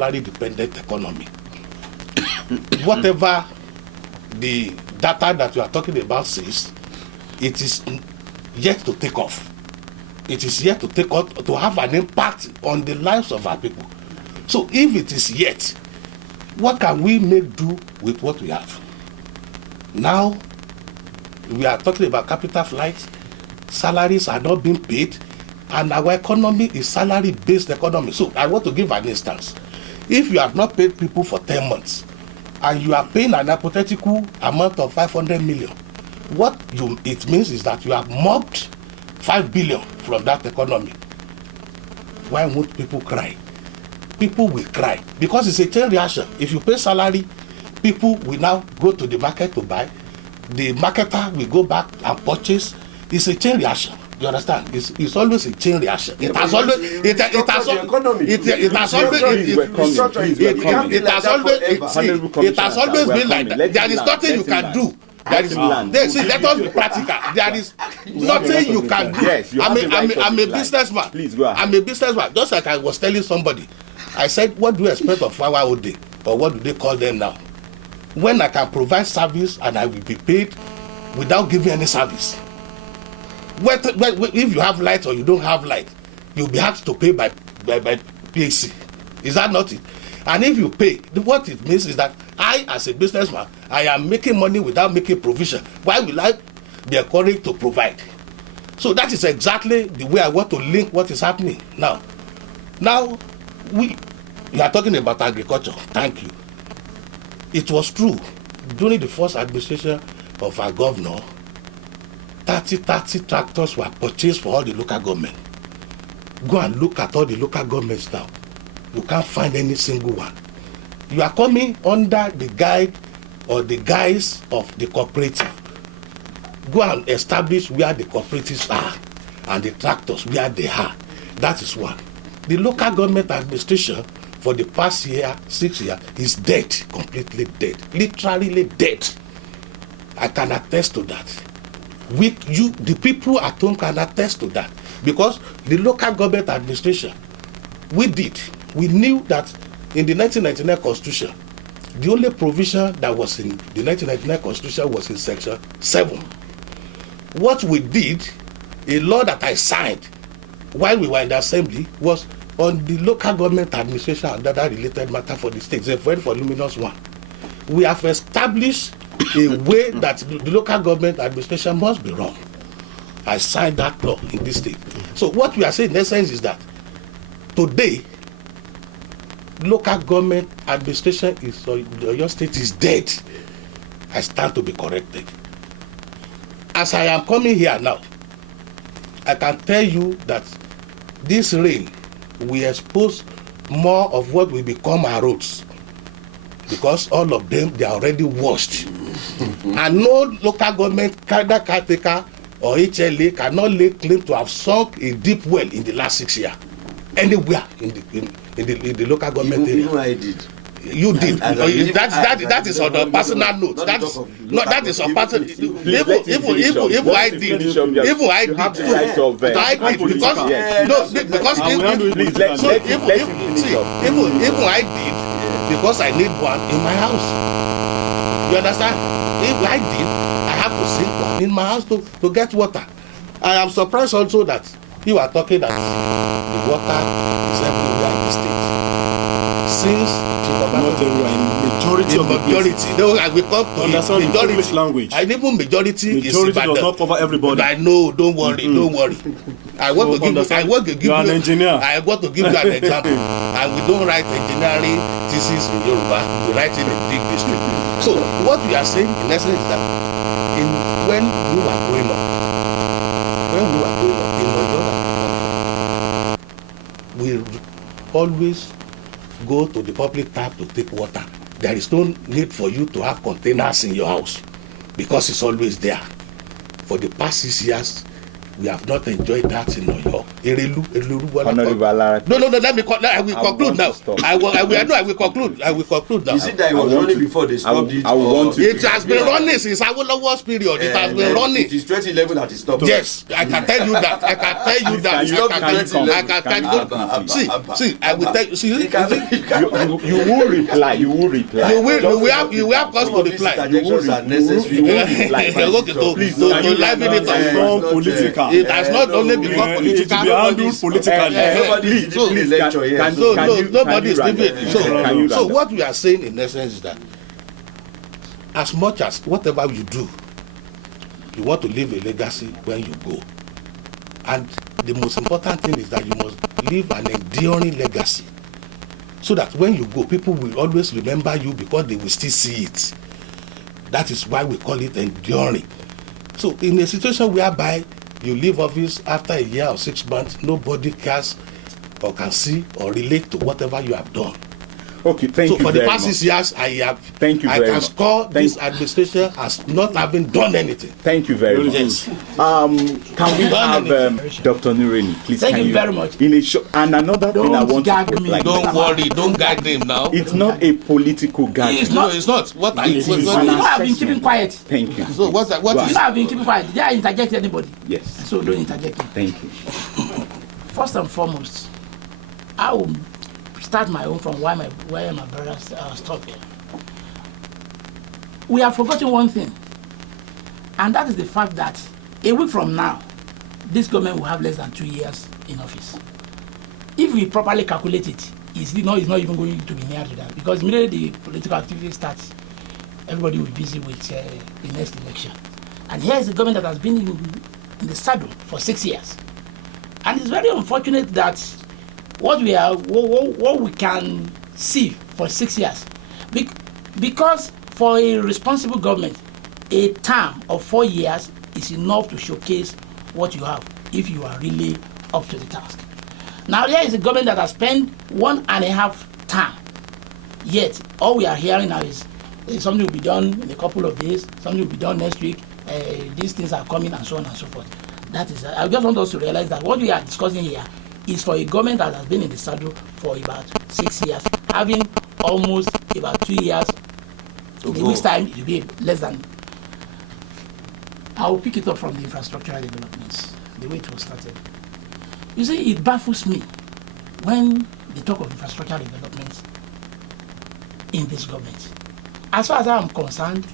salary-dependent economy. Whatever the data that you are talking about says, it is yet to take off. It is yet to take off, to have an impact on the lives of our people. So if it is yet, what can we make do with what we have? Now, we are talking about capital flight, salaries are not being paid, and our economy is salary-based economy. So I want to give an instance. If you have not paid people for 10 months, and you are paying an hypothetical amount of 500 million, what it means is that you have mobbed 5 billion from that economy. Why won't people cry? People will cry because it's a chain reaction. If you pay salary, people will now go to the market to buy. The marketer will go back and purchase. It's a chain reaction. You understand? It's always a chain reaction. It has always been like that. There is nothing you can do. Let us be practical. There is nothing you can do. Yes, I'm a businessman. Please go ahead. I'm a businessman. Just like I was telling somebody, I said, what do you expect of Flower Ode? Or what do they call them now? When I can provide service and I will be paid without giving any service. If you have light or you don't have light, you'll be asked to pay by PAC. Is that not it? And if you pay, what it means is that I, as a businessman, I am making money without making provision. Why will I be encouraged to provide? So that is exactly the way I want to link what is happening now. Now, you are talking about agriculture. Thank you. It was true during the first administration of our governor. 30 tractors were purchased for all the local government. Go and look at all the local governments now. You can't find any single one. You are coming under the guide or the guise of the cooperative. Go and establish where the cooperatives are and the tractors where they are. That is one. The local government administration for the past 6 years is dead, completely dead, literally dead. I can attest to that. The people at home can attest to that, because the local government administration, we knew that in the 1999 constitution, the only provision that was in the 1999 constitution was in section 7. What we did, a law that I signed while we were in the assembly, was on the local government administration and other related matter for the states, a very voluminous one. We have established a way that the local government administration must be run. I signed that law in this state. So what we are saying in essence is that today, local government administration your state is dead. I stand to be corrected. As I am coming here now, I can tell you that this rain will expose more of what will become our roads, because all of them, they are already washed. And no local government, either caretaker or HLA, cannot lay claim to have sunk a deep well in the last 6 years anywhere in the local government area. Even I did. You did. That is on a personal note. That is on personal. Even I did because I need one in my house. You understand? If I did, I have to sink one in my house to get water. I am surprised also that you are talking that the water is everywhere in the state. Since not everywhere, in majority of the places. No, I will come to understand majority. English language. And even majority does not cover everybody. I know, don't worry. I want to give you an engineer. I want to give you an example. And we don't write engineering thesis in Yoruba, we write it in big district. So what we are saying in essence is that when we were growing up in Oyo, we always go to the public tap to take water. There is no need for you to have containers in your house because it's always there. For the past 6 years, we have not enjoyed that in Oyo. Honorable Alara. No, let me I will conclude now. I will conclude now. You see that it was running before they stopped it? It has been running since Awolowo's period. It has been running. It is 2011 that it stopped. Yes, I can tell you that. I can tell you that. See, I will tell you. See, you will reply. You will have cause to reply. Please don't liven it up. Political. It has not only become political. To be handled politically. Nobody is debating. So what we are saying in essence is that as much as whatever you do, you want to leave a legacy when you go. And the most important thing is that you must leave an enduring legacy. So that when you go, people will always remember you because they will still see it. That is why we call it enduring. So in a situation whereby you leave office after a year or 6 months, nobody cares or can see or relate to whatever you have done. Okay, thank you. So for the past much. 6 years, I can score this administration as not having done anything. Thank you very much. Yes. Can we have Dr. Nureni, please? Thank you very much. In a and another thing I want to put like Don't worry, don't gag them now. it's not a political gathering. No, it's not. What are you? It is People have been keeping quiet. Thank you. So what People have been keeping quiet. They are interject anybody. Yes. So don't interject me. Thank you. First and foremost, I will start my own from where my brothers stopped. We have forgotten one thing, and that is the fact that a week from now, this government will have less than 2 years in office. If we properly calculate it, it's not even going to be near to that, because immediately the political activity starts, everybody will be busy with the next election. And here is a government that has been in the saddle for 6 years. And it's very unfortunate that what we can see for 6 years, because for a responsible government, a term of 4 years is enough to showcase what you have if you are really up to the task. Now there is a government that has spent 1.5 term, yet all we are hearing now is something will be done in a couple of days, something will be done next week, these things are coming, and so on and so forth. That is, I just want us to realize that what we are discussing here is for a government that has been in the saddle for about 6 years, having almost about 2 years. In a week's time, it will be less than. I will pick it up from the infrastructural developments, the way it was started. You see, it baffles me when they talk of infrastructural development in this government. As far as I am concerned,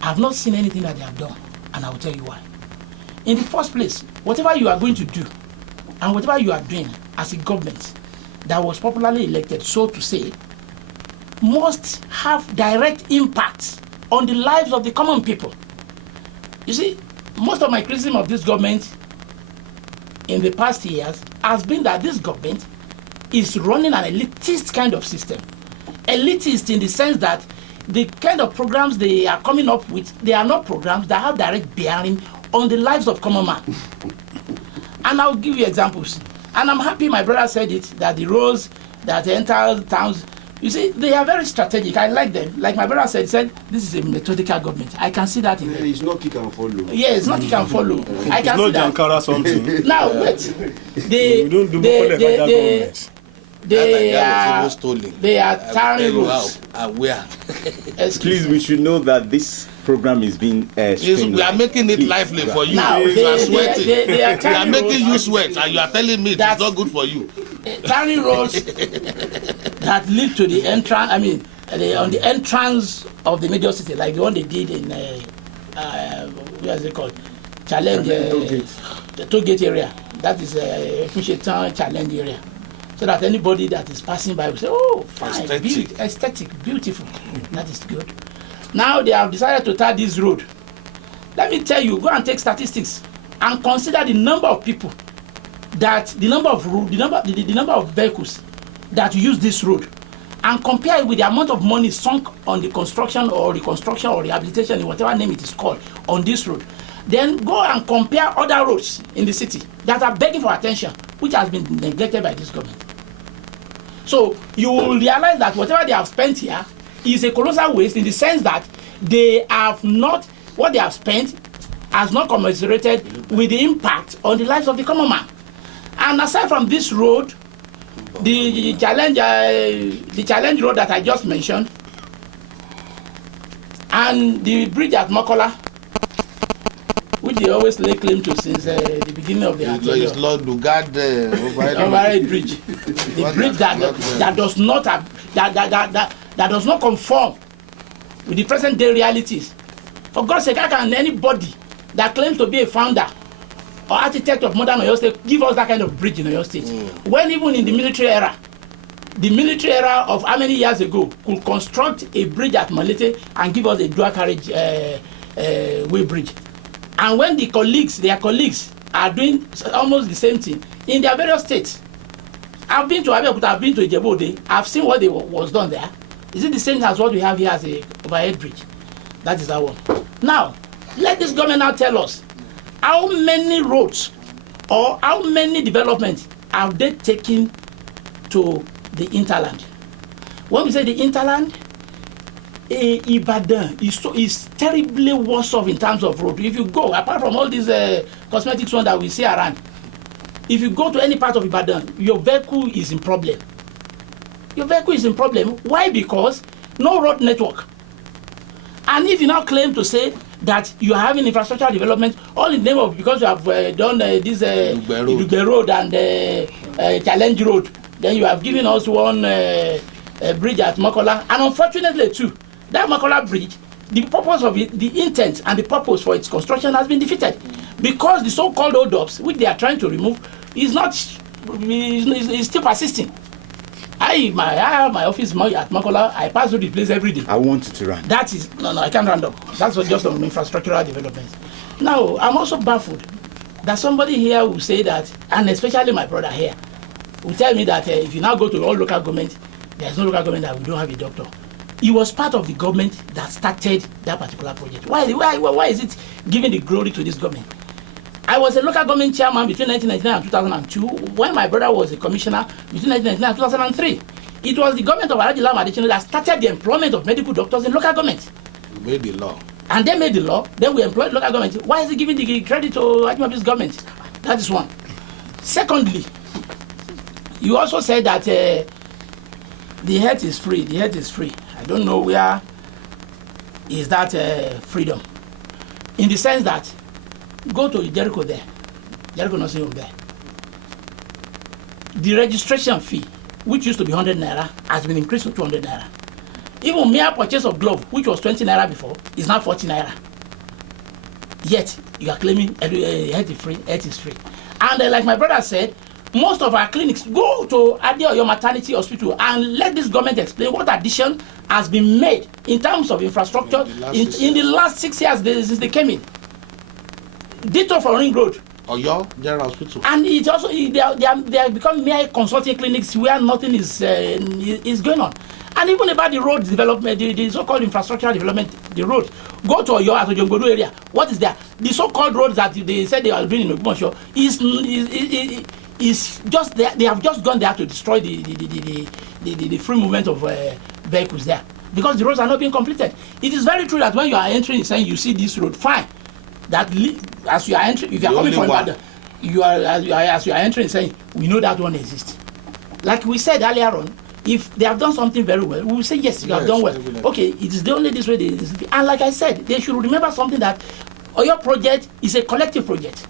I have not seen anything that they have done, and I will tell you why. In the first place, whatever you are going to do and whatever you are doing as a government that was popularly elected, so to say, must have direct impact on the lives of the common people. You see, most of my criticism of this government in the past years has been that this government is running an elitist kind of system. Elitist in the sense that the kind of programs they are coming up with, they are not programs that have direct bearing on the lives of common man. And I'll give you examples. And I'm happy my brother said it, that the roads that enter towns, you see, they are very strategic. I like them. Like my brother said this is a methodical government. I can see that in them. It's not kick and follow. Yeah, it's not kick and follow. I can see that. Jankara something. Now, wait. They are tarring roads. Please, we should know that this program is being we are making it lively for you. Now, you are sweating. They are we are making you sweat, and you are telling me it's not good for you. Tarring roads that lead to the entrance, on the entrance of the major city, like the one they did in, what is it called? Challenge, the toll gate area. That is Fushetan Challenge area. So that anybody that is passing by will say, oh, fine, aesthetic, beautiful. That is good. Now they have decided to tar this road. Let me tell you, go and take statistics and consider the number of people the number of vehicles that use this road, and compare it with the amount of money sunk on the construction or reconstruction or rehabilitation, whatever name it is called, on this road. Then go and compare other roads in the city that are begging for attention, which has been neglected by this government. So you will realize that whatever they have spent here is a colossal waste, in the sense that they have not, what they have spent has not commiserated with the impact on the lives of the common man. And aside from this road, the challenge road that I just mentioned, and the bridge at Mokola, which they always lay claim to since the beginning of the It's Lord Lugard overhead bridge. The bridge that does not have, that does not conform with the present day realities. For God's sake, how can anybody that claims to be a founder or architect of modern Oyo State give us that kind of bridge in Oyo State? When even in the military era of how many years ago could construct a bridge at Malete and give us a dual carriage way bridge. And when their colleagues are doing almost the same thing in their various states. I've been to Abeokuta, I've been to Ijebu-Ode, I've seen what was done there. Is it the same as what we have here as a overhead bridge? That is that one. Now, let this government now tell us how many roads or how many developments have they taken to the hinterland? When we say the hinterland, Ibadan is terribly worse off in terms of road. If you go, apart from all these cosmetics ones that we see around, if you go to any part of Ibadan, your vehicle is in problem. Your vehicle is in problem. Why? Because no road network. And if you now claim to say that you are having infrastructure development, all in the name of because you have done this Dugbe Road and Challenge Road, then you have given us one bridge at Mokola, and unfortunately too, that Mokola bridge, the purpose of it, the intent and the purpose for its construction has been defeated, because the so-called hold-ups which they are trying to remove is still persisting. I have my office at Mokola. I pass through the place every day. I want you to run. That is no, I can't run up. That's just on infrastructural development. Now I'm also baffled that somebody here will say that, and especially my brother here, will tell me that if you now go to all local government, there's no local government that we don't have a doctor. He was part of the government that started that particular project. Why is it giving the glory to this government? I was a local government chairman between 1999 and 2002 when my brother was a commissioner between 1999 and 2003. It was the government of Alhaji Lam Adesina that started the employment of medical doctors in local government. We made the law. And they made the law, then we employed local government. Why is he giving the credit to Ajimabi's government? That is one. Secondly, you also said that the health is free. The health is free. I don't know where is that freedom. In the sense that, go to Jericho there. Jericho nursing home there. The registration fee, which used to be 100 naira, has been increased to 200 naira. Even mere purchase of glove, which was 20 naira before, is now 40 naira. Yet, you are claiming health is free. And like my brother said, most of our clinics, go to Adeoyo Maternity Hospital and let this government explain what addition has been made in terms of infrastructure in the last 6 years since they came in. Ditto for Ring Road. Oyo General Hospital. And it also they are becoming mere consulting clinics where nothing is going on. And even about the road development, the so-called infrastructure development, the road. Go to Oyo at Ojongodo area. What is there? The so-called roads that they said they are doing in Ogbomoso is just there. They have just gone there to destroy the free movement of vehicles there, because the roads are not being completed. It is very true that when you are entering, saying you see this road, fine. That as you are entering, if you are coming from Ibadan, as you are entering, saying we know that one exists. Like we said earlier on, if they have done something very well, we will say yes, you have done well. Okay, it is the only this way. And like I said, they should remember something, that Oyo project is a collective project,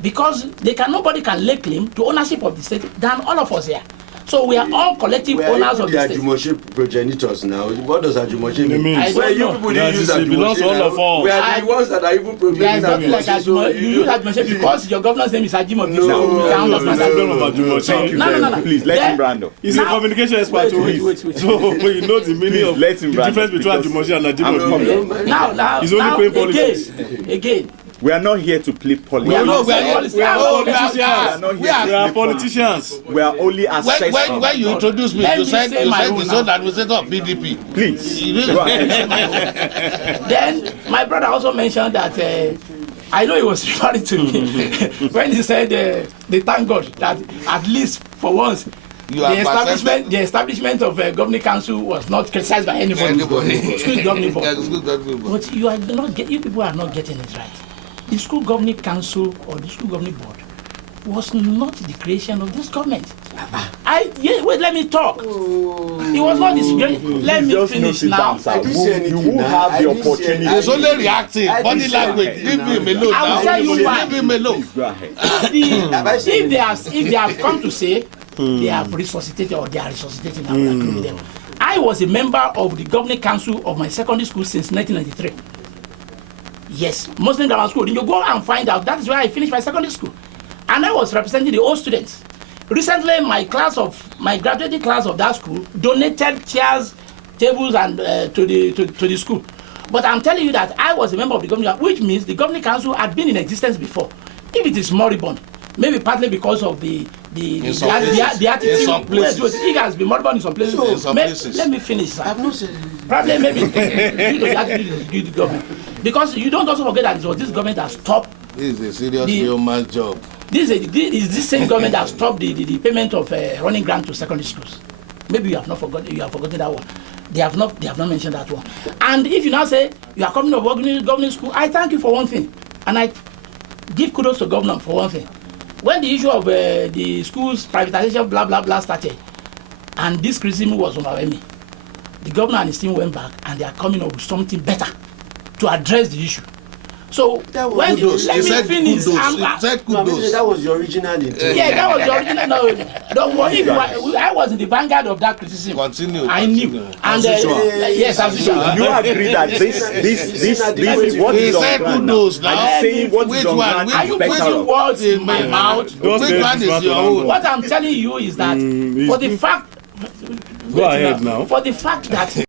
because nobody can lay claim to ownership of the state than all of us here. So we are all collective owners of the state. We are Ajumose progenitors now. What does Ajumose mean? Well, you people didn't use Ajumose now. We are the ones that are even progeniting Ajumose. You use Ajumose because your governor's name is Ajimobi. No. Please, let him brand. He's a communication expert. So you know the meaning of the difference between Ajumose and Ajimobi. Now, he's only playing politics. Again. We are not here to play politics. We are politicians. We are only assessing. When you introduced me, you said the zone administrator of PDP. Please. Then my brother also mentioned that I know he was referring to me when he said they thank God that at least for once the establishment of governing council was not criticized by anybody. But you people are not getting it right. the school governing council or the school governing board was not the creation of this government. Wait, let me talk. It was not this. Let me finish now. You will have the opportunity. He's only reacting. Body language. Leave him alone. I will tell you why. Leave him alone. Go ahead. If they have come to say they have resuscitated or they are resuscitating, I will agree with them. I was a member of the governing council of my secondary school since 1993. Yes, Muslim grammar school. Then you go and find out. That is where I finished my secondary school, and I was representing the old students. Recently, my graduating class of that school donated chairs, tables, and to the school. But I'm telling you that I was a member of the governing, which means the governing council had been in existence before. If it is moribund, maybe partly because of the attitude. In some places. It has been moribund in some places. In some places. Let me finish, sir. I've not said Probably maybe due to the attitude of the government. Because you don't also forget that it was this government that stopped. This is a serious human job. This is this same government that stopped the payment of running grant to secondary schools. Maybe you have forgotten that one. They have not mentioned that one. And if you now say you are coming to governing school, I thank you for one thing, and I give kudos to government for one thing. When the issue of the schools privatization blah blah blah started, and this criticism was overwhelming, the governor and his team went back and they are coming up with something better to address the issue. So when let me finish. That was the original intent. Yeah, that was the original. No, don't worry. I was in the vanguard of that criticism. Continue. I knew. And yes, as usual. You agree that this what is on ground now? I'm saying what is on ground Are you is better putting off. words in my mouth? Which one is your own? What I'm telling you is that for the fact. Go ahead now. For the fact that